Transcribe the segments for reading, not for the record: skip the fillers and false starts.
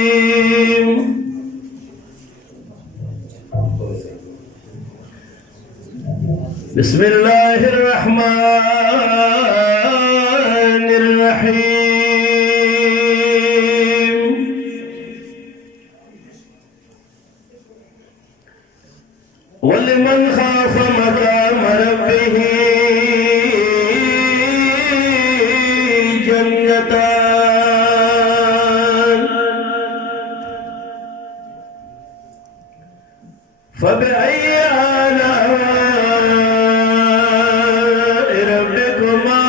الرجيم بسم الله الرحمن الرحيم ولمن خاف مقام ربه جنتان فبأي آلاء ربكما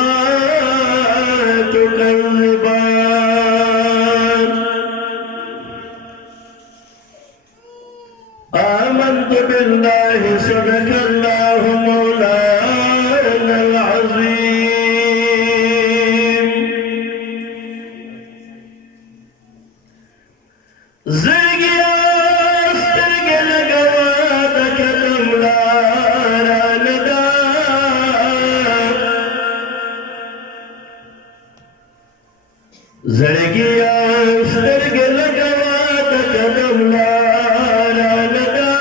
تكذبان آمنت بالله صدق الله مولانا العظيم زرقيا استرقل قوادك تملارا ندا زرقيا استرقل قوادك تملارا ندا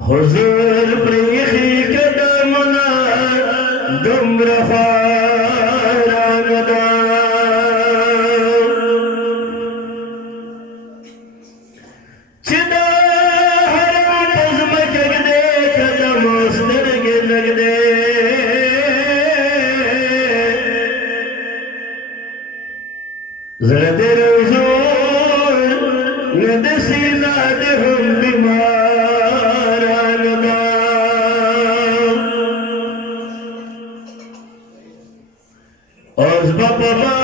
حضور پریخی قدمنا دمر خارا ندا چدا حرم پزمکک دے قدم استرگ لگ دے زرد رزور ندسی لادهم بیمارا ندا اوز بابا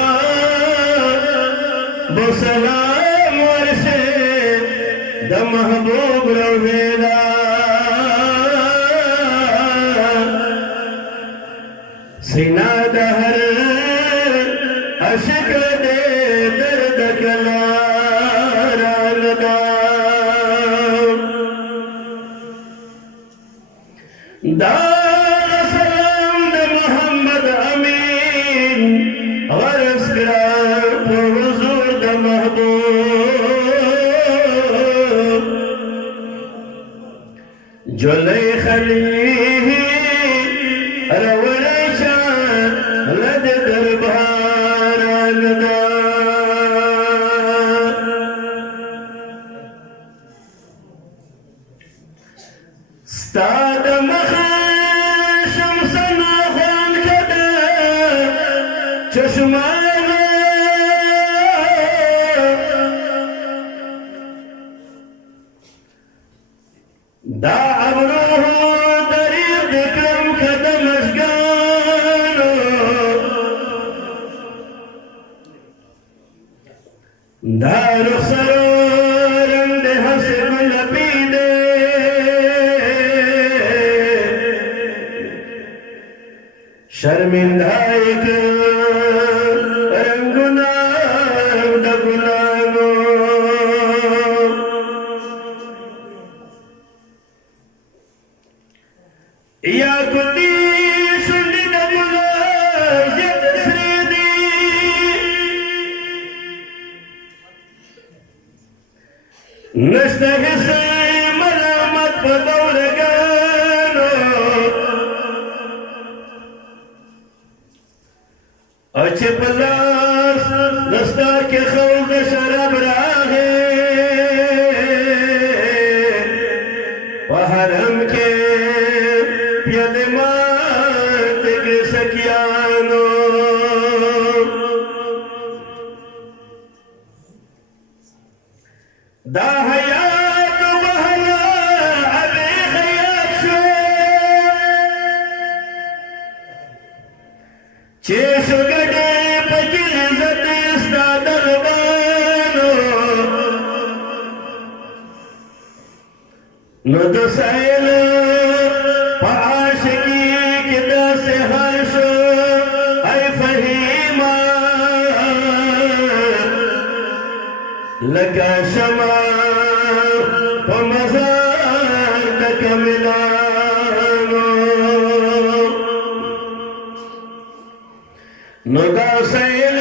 بسلام ورسے دا محبوب رویلا سینا دا ہر عشق دے درد کلارا ندا دار سلام دا محمد امین غرس کرا پر حضور دا محبوب جلی خلیه رولیشا لد دربارا ندا ستاد مخ شمسنا خوان کده چشمانا دا عبروه دریب دکم کده مشگانو دا رخصرو رند حسب لپیده شرمندائی که رنگنا دا گلانو یا کتی شنی دا گلان زید سریدی نشتا حصہ ملامت پا دورگانو اچھے پلاس نستا کے خوض شراب راہے وحرم کے پیاد مات کے سکیانو دا حیات بہلا علی خیات شو چیسو گڑے پچل عزت استا دربانو نو دسائل پا عاشقی کدا سے حرشو اے فہیمہ لگا شما پا مزار تک ملانو نو دا سیل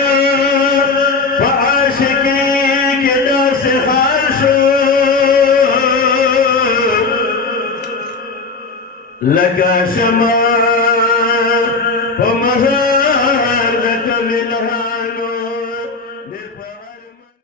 پا عاشقی کی دا سخال شو لکا شما پا مزار